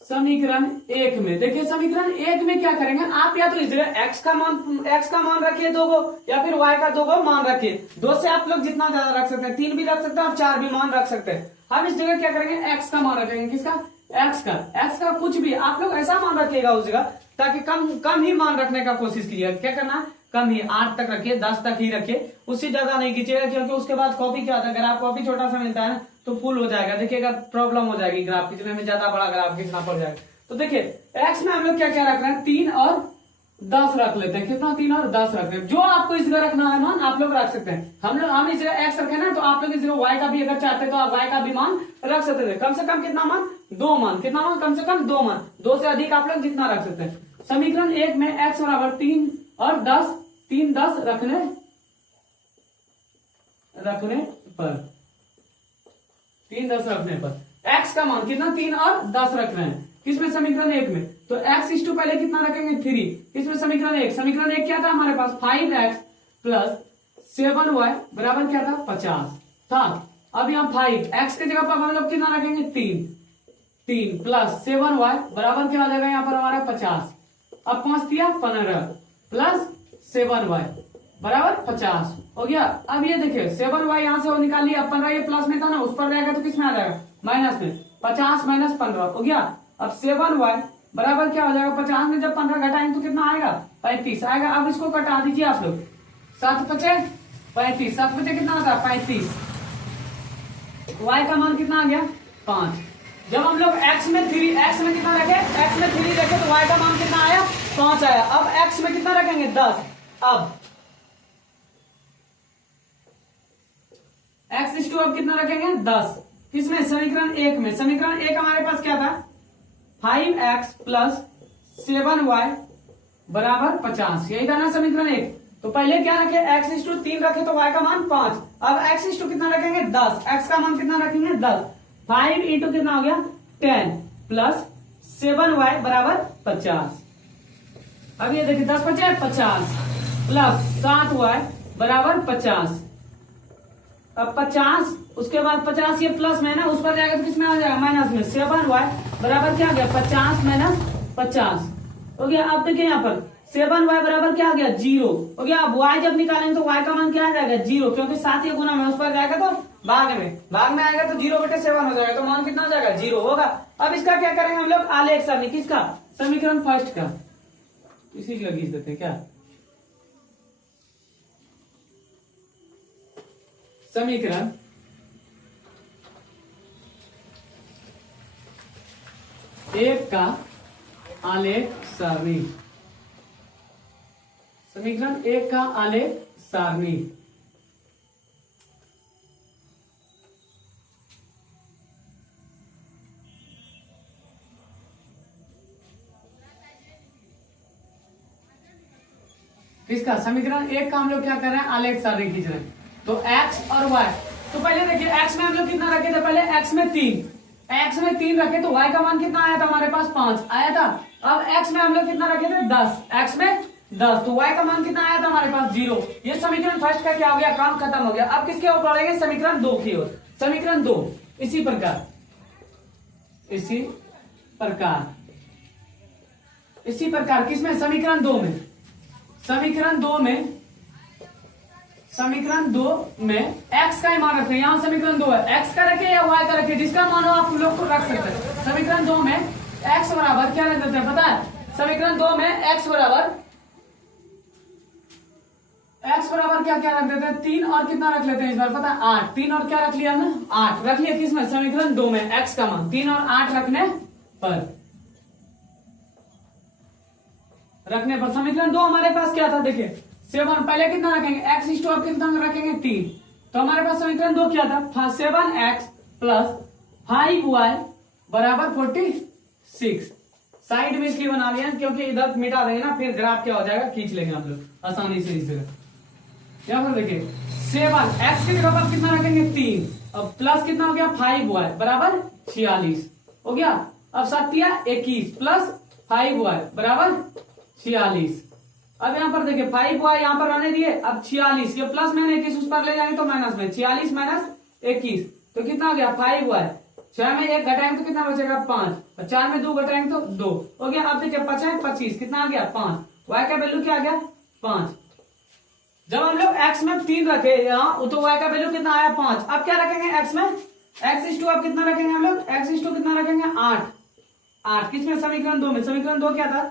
समीकरण 1 में। देखिए समीकरण 1 में क्या करेंगे आप, या तो इस जगह x का मान रखिए 2 गो, या फिर y का 2 गो मान रखिए। 2 से आप लोग जितना ज्यादा रख सकते हैं, 3 भी रख सकते हैं और 4 भी मान रख सकते हैं। हम इस जगह क्या करेंगे, x का मान रखेंगे। किसका, x का कुछ भी आप लोग ऐसा मान रखिएगा उस जगह, ताकि कम ही मान रखने का कोशिश कीजिएगा। क्या करना, कम ही, 8 तक रखिए, 10 तक ही रखिए, उससे ज्यादा नहीं खींचिएगा, क्योंकि उसके बाद कॉपी क्या होता है, ग्राफ कॉपी छोटा सा मिलता है ना, तो फुल हो जाएगा। देखिएगा प्रॉब्लम हो जाएगी, ग्राफ खींचने में ज्यादा बड़ा ग्राफ खींचना पड़ जाएगा। तो देखिए x में हम लोग क्या क्या रख रहे हैं, 3 और 10 रख लेते हैं। कितना, 3 और 10 रख रहे हैं। जो आपको इस जगह रखना है मान, आप लोग रख सकते हैं। हम इस जगह x रखे ना, तो आप लोग इस जगह y का भी अगर चाहते हैं तो आप y का भी मान रख सकते थे। कम से कम कितना मान, 2 मान। कितना मान, कम से कम 2 मान। 2 से अधिक आप लोग जितना रख सकते हैं। समीकरण 1 में x बराबर 3 और 10, 3 10 रखने पर, 3 10 रखने पर x का मान कितना, 3 और 10 रख रहे हैं। किसमें, समीकरण 1 में। तो x इस टू पहले कितना रखेंगे, 3। इसमें समीकरण 1 क्या था हमारे पास, 5x प्लस 7y बराबर क्या था, 50 था। अब यहाँ 5x के जगह पर हम लोग कितना रखेंगे, 3 प्लस 7y बराबर क्या हो जाएगा यहाँ पर हमारा 50। अब 5 दिया 15 प्लस 7y बराबर 50 हो गया। अब ये देखिए 7y यहाँ से वो निकाल लिया, 15 ये प्लस में था ना, उस पर जाएगा तो किसमें आ जाएगा, माइनस में। 50 माइनस 15 हो गया। अब 7y बराबर क्या हो जाएगा, 50 में जब 15 घटाएंगे तो कितना आएगा, 35 आएगा। अब इसको कटा दीजिए आप लोग, 7 पचे 35, 7 पचे कितना आता है, 35। y का मान कितना आ गया, 5। जब हम लोग x में कितना रखे, x में 3 रखे तो y का मान कितना आया, 5 आया। अब x में कितना रखेंगे, 10। अब x इस टू अब कितना रखेंगे, 10। किसमें, समीकरण 1 में। समीकरण 1 हमारे पास क्या था, 5x प्लस 7y बराबर 50। यही था ना समीकरण 1। तो पहले क्या रखे, x इस टू 3 रखे तो y का मान 5। अब x इस टू कितना रखेंगे, 10। x का मान कितना रखेंगे, 10। 5 इंटू कितना हो गया, 10 प्लस 7y बराबर 50। अब ये देखिए 10 पचे 50 प्लस 7y बराबर 50। अब 50 उसके बाद 50 ये प्लस में है ना, उस पर जाएगा तो किसमें आ जाएगा, माइनस में। 7y बराबर क्या आ गया, 50 माइनस 50 हो गया। अब देखिए यहाँ पर 7y बराबर क्या आ गया, 0 हो गया। अब y जब निकालेंगे तो y का मान क्या आ जाएगा, 0, क्योंकि 7 ये गुना में, उस पर जाएगा तो भाग में आएगा तो 0/7 हो जाएगा, तो मान कितना हो जाएगा, 0 होगा। अब इसका क्या करेंगे हम लोग, आलेख सारणी। किसका, समीकरण फर्स्ट का। इसी को खींच देते हैं क्या, समीकरण 1 का आलेख सारणी। समीकरण 1 का आलेख सारणी। किसका, समीकरण 1 का हम लोग क्या कर रहे हैं, आलेख सारणी खींच रहे हैं। तो x और y तो पहले देखिए x में हम लोग कितना रखे थे, पहले x में 3 रखे तो y का मान कितना आया था हमारे पास 5 आया था। अब x में हम लोग कितना रखे थे 10, x में 10 तो y का मान कितना आया था हमारे पास 0। ये समीकरण फर्स्ट का क्या हो गया, काम खत्म हो गया। अब किसके ओर पढ़ेंगे, समीकरण 2 की ओर। समीकरण 2 इसी प्रकार किसमें, समीकरण 2 में। समीकरण 2 में x का ही मान रखे, यहाँ समीकरण 2 है, x का रखे या y का रखे, जिसका मान हो आप लोग को रख सकते हैं। समीकरण 2 में x बराबर क्या रख देते हैं पता है, समीकरण 2 में x बराबर क्या रख देते हैं, 3 और कितना रख लेते हैं इस बार पता है 8। 3 और क्या रख लिया हमने, 8 रख लिया किसमें, समीकरण 2 में x का मान 3 और 8 रखने पर समीकरण 2 हमारे पास क्या था, देखिए 7 पहले कितना रखेंगे x अब कितना रखेंगे 3, तो हमारे पास समीकरण 2 क्या था 7x प्लस 5y बराबर 46। साइड में इसलिए बना लिया क्योंकि इधर मिटा देंगे ना फिर ग्राफ क्या हो जाएगा, खींच लेंगे हम लोग आसानी से इस जगह। यहाँ पर देखिए 7x की जगह पर कितना रखेंगे 3, अब प्लस कितना हो गया 5y बराबर 46 हो गया। अब 7 21 प्लस 5y बराबर 46। अब यहाँ पर देखिए 5y यहाँ पर रहने दिए, अब 46 ये प्लस में 21 उस पर ले जाएंगे तो माइनस में 46 माइनस 21 तो कितना हो गया 5y। 6 में 1 घटाएंगे तो कितना बचेगा 5, और 4 में 2 घटाएंगे तो 2 हो गया। अब देखिए 5 25 कितना आ गया 5, y का वैल्यू क्या आ गया 5। जब हम लोग x में 3 रखे यहाँ तो y का वैल्यू कितना आया 5। अब क्या रखेंगे x में, x अब कितना रखेंगे हम लोग, x कितना रखेंगे 8 किसमें, समीकरण 2 में। समीकरण 2 क्या था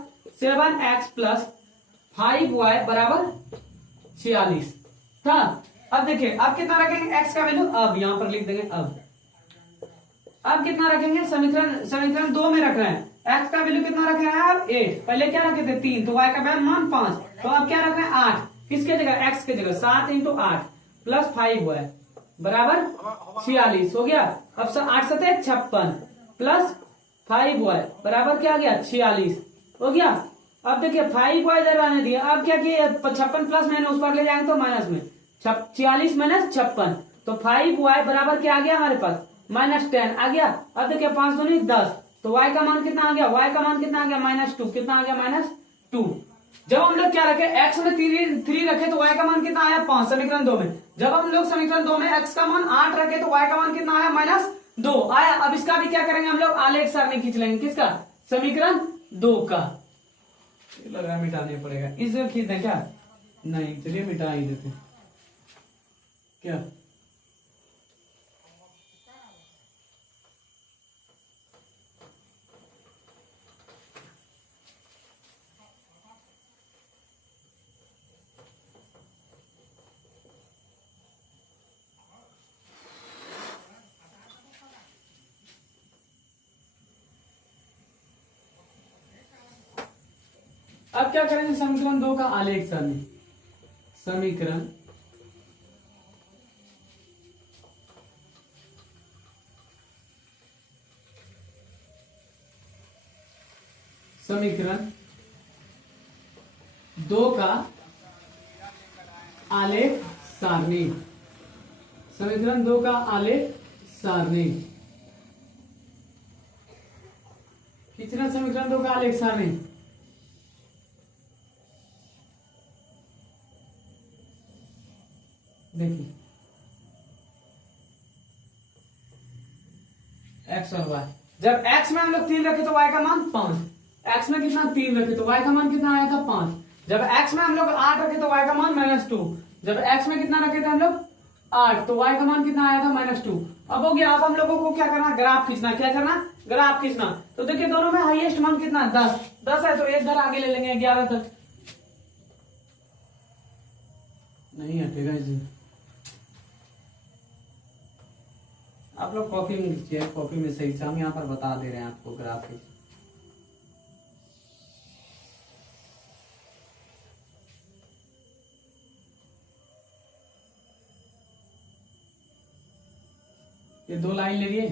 7x प्लस 5y बराबर 46 था। अब देखिए अब कितना रखेंगे x का वैल्यू, अब यहां पर लिख देंगे अब कितना रखेंगे, समीकरण 2 में रख रहे हैं, x का वैल्यू कितना रख रहे हैं अब 8, पहले क्या रखे थे 3 तो y का वैल्यू मान 5, तो अब क्या रख रहे हैं 8 किसके जगह, x के जगह 7 × 8 प्लस 5y बराबर 46 हो गया। अब 8 7 56 प्लस 5y बराबर क्या आ गया 46 हो गया। अब देखिए 5y इधर आने दिया, अब क्या किया 56 प्लस मैंने उस पर ले जाएंगे तो माइनस में 46 माइनस 56 तो 5y बराबर क्या आ गया हमारे पास -10 आ गया। अब देखिए 5 दूनी 10 तो y का मान कितना आ गया, y का मान कितना आ गया -2 कितना आ गया -2। जब हम लोग क्या रखे x में 3 रखे तो y का मान कितना आया 5 समीकरण 2 में। जब हम लोग समीकरण 2 में x का मान 8 रखे तो y का मान कितना आया -2 आया। अब इसका भी क्या करेंगे हम लोग आलेख सारणी खींच लेंगे, किसका, समीकरण 2 का। लग रहा है मिटाने पड़ेगा, इस जगह खींच दें क्या, नहीं चलिए मिटा ही देते क्या। अब क्या करेंगे समीकरण 2 का आलेख सारणी, समीकरण समीकरण 2 का आलेख सारणी, समीकरण 2 का आलेख सारणी कितना, समीकरण 2 का आलेख सारणी देखिए x और y, जब x में हम लोग 3 रखे तो y का मान 5, x में कितना 3 रखे तो y का मान कितना आया था 5, जब x में हम लोग 8 रखे तो y का मान -2, जब x में कितना रखे थे हम लोग 8 तो y का मान कितना आया था -2। अब हो गया, अब हम लोगों को क्या करना, ग्राफ खींचना, क्या करना ग्राफ खींचना। तो देखिए दोनों में हाईएस्ट मान कितना 10 है तो एक घर आगे ले लेंगे 11 तक, नहीं हटेगा इसे। आप लोग कॉपी में लिखिए, कॉपी में सही से हम यहाँ पर बता दे रहे हैं आपको ग्राफ। ये 2 लाइन ले लिए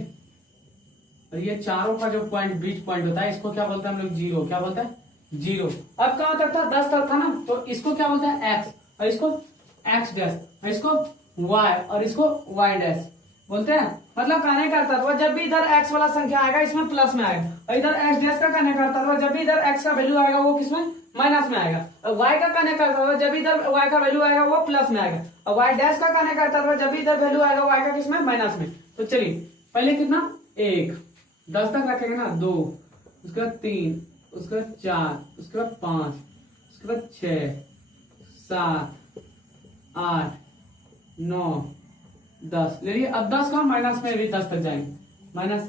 और ये चारों का जो पॉइंट बीच पॉइंट होता है इसको क्या बोलते हैं हम लोग, जीरो, क्या बोलते हैं 0। अब कहां तक था 10 तक था ना, तो इसको क्या बोलते हैं x, और इसको x डैश, और इसको y और इसको y डैश बोलते हैं। मतलब कहने का तत्व जब भी इधर x वाला संख्या आएगा इसमें प्लस में आएगा, और इधर x डैश का कहने का तत्व जब भी इधर x का वैल्यू आएगा वो किसमें माइनस में आएगा, और y का कहने का तत्व जब भी इधर y का वैल्यू आएगा वो प्लस में आएगा, और y डैश का कहने का तत्व जब भी इधर वैल्यू आएगा y का किसमें माइनस में। तो चलिए पहले कितना 1 10 तक रखेंगे ना, 2 उसके बाद 3 उसके बाद 4 उसके बाद 5 उसके बाद 6 7 8 9 10 ले लिए। अब 10 का माइनस में भी 10 तक जाएंगे, -1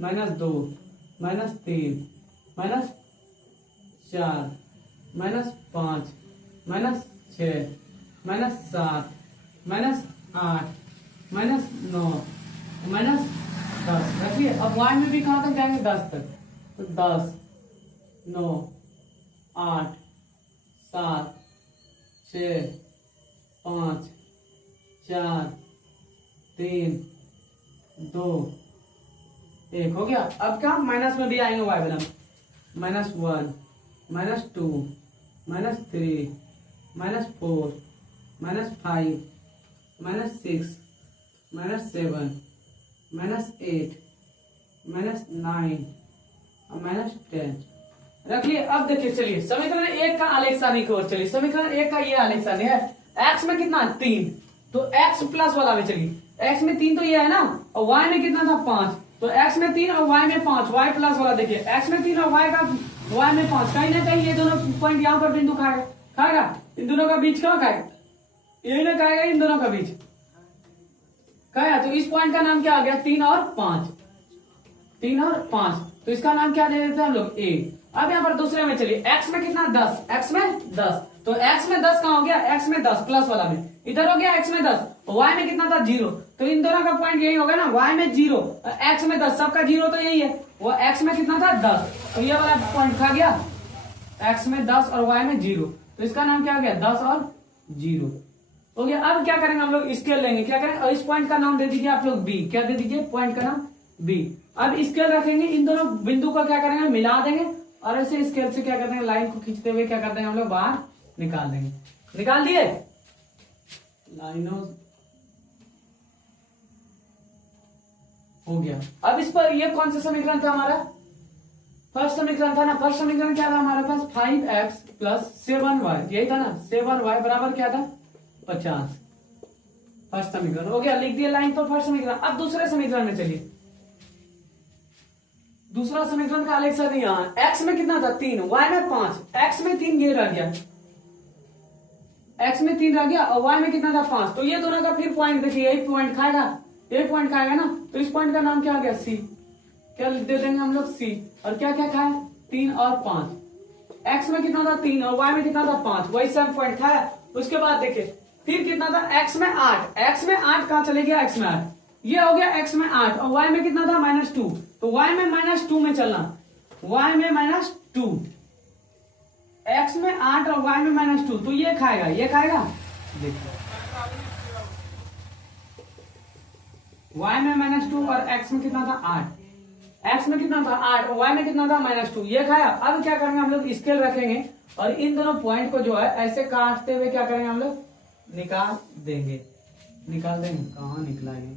-2 -3 -4 -5 -6 -7 -8 -9 -10 रखिए। अब y में भी कहां तक जाएंगे 10 तक, तो 10 9 8 7 6 5 4 3 2 1 हो गया। अब क्या माइनस में भी आएंगे y वाला, -1 -2 -3 -4 -5 -6 -7 -8 -9 -10 रखिए। अब देखिए चलिए समीकरण 1 का आलेख सारणी की ओर चलिए। समीकरण 1 का ये आलेख सारणी है, x में कितना 3, तो x प्लस वाला में चलिए, x में 3 तो ये है ना, और y में कितना था 5, तो x में 3 और y में 5, y प्लस वाला देखिए x में 3 और y में 5, कहीं ना कहीं ये दोनों पॉइंट यहाँ पर बिंदु खाएगा इन दोनों का बीच कहाँ खाएगा, यही ना खाएगा इन दोनों का बीच खाया। तो इस पॉइंट का नाम क्या आ गया 3 और 5, 3 और 5, तो इसका नाम क्या दे देते हैं हम लोग a। अब यहाँ पर दूसरे में चलिए, x में कितना 10, x में 10, तो x में 10 कहाँ हो गया, x में 10 प्लस वाला में, इधर हो गया x में 10, y में कितना था 0, तो इन दोनों का पॉइंट यही होगा ना, y में 0 x में 10, सबका 0 तो यही है, वो x में कितना था 10, तो ये वाला पॉइंट खा गया x में 10 और y में 0, तो इसका नाम क्या हो गया 10 और 0 हो गया। अब क्या करेंगे हम लोग स्केल लेंगे, क्या करें, और इस पॉइंट का नाम दे दीजिए आप लोग b, क्या दे दीजिए पॉइंट का नाम b। अब स्केल रखेंगे, इन दोनों बिंदु को क्या करेंगे मिला देंगे, और ऐसे स्केल से क्या करते हैं लाइन को खींचते हुए क्या करते हैं हम लोग बाहर निकाल देंगे। निकाल दिए लाइनों हो गया। अब इस पर ये कौन सा समीकरण था हमारा, फर्स्ट समीकरण था ना, फर्स्ट समीकरण क्या था हमारे पास 5x प्लस 7y, यही था ना, 7y बराबर क्या था 50, फर्स्ट समीकरण हो गया, लिख दिया लाइन पर फर्स्ट समीकरण। अब दूसरे समीकरण में चलिए, दूसरा समीकरण का आलेख सारणी यहाँ, x में कितना था 3, y में 5, x में 3 ये रह गया, x में 3 रह गया, और y में कितना था 5, तो ये दोनों का फिर पॉइंट देखिए यही पॉइंट खाएगा, एक पॉइंट खाएगा ना, तो इस पॉइंट का नाम क्या आ गया c, क्या दे देंगे हम लोग c, और क्या क्या खाया 3 और 5, x में कितना था 3 और y में कितना था 5, वही सब पॉइंट खाया। उसके बाद देखिए फिर कितना था x में 8, x में 8 कहाँ चले गया, x में 8, ये हो गया x में 8, और y में कितना था -2, तो y में -2 में चलना, y में -2, x में 8 और y में -2, तो ये खाएगा देखिए y में -2 और x में कितना था 8, x में कितना था 8 और y में कितना था -2, ये खाया। अब क्या करेंगे हम लोग स्केल रखेंगे, और इन दोनों पॉइंट को जो है ऐसे काटते हुए क्या करेंगे हम लोग निकाल देंगे, कहाँ निकला ये,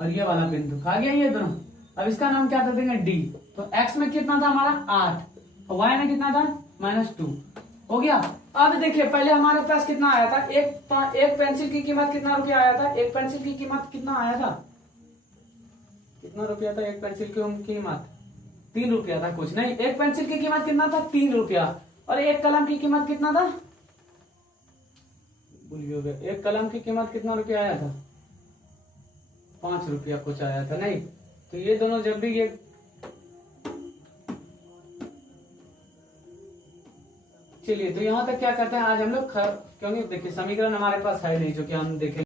और ये वाला बिंदु खा गया ये दोनों। अब इसका नाम क्या कर देंगे d, तो x में कितना था हमारा 8 और y में कितना था -2 हो गया। अब देखिए पहले हमारे पास कितना आया था, एक पेंसिल की कीमत कितना रुपया आया था, एक पेंसिल की कीमत कितना आया था, कितना रुपया था एक पेंसिल की कीमत 3 रुपया था, कुछ नहीं, एक पेंसिल की कीमत कितना था 3 रुपया, और एक कलम की कीमत कितना था भूल गए, एक कलम की कीमत कितना रुपया आया था 5 रुपया कुछ आया था, नहीं, तो ये दोनों जब भी ये चलिए, तो यहाँ तक क्या करते हैं आज हम लोग, क्योंकि देखिए समीकरण हमारे पास है नहीं जो कि हम देखें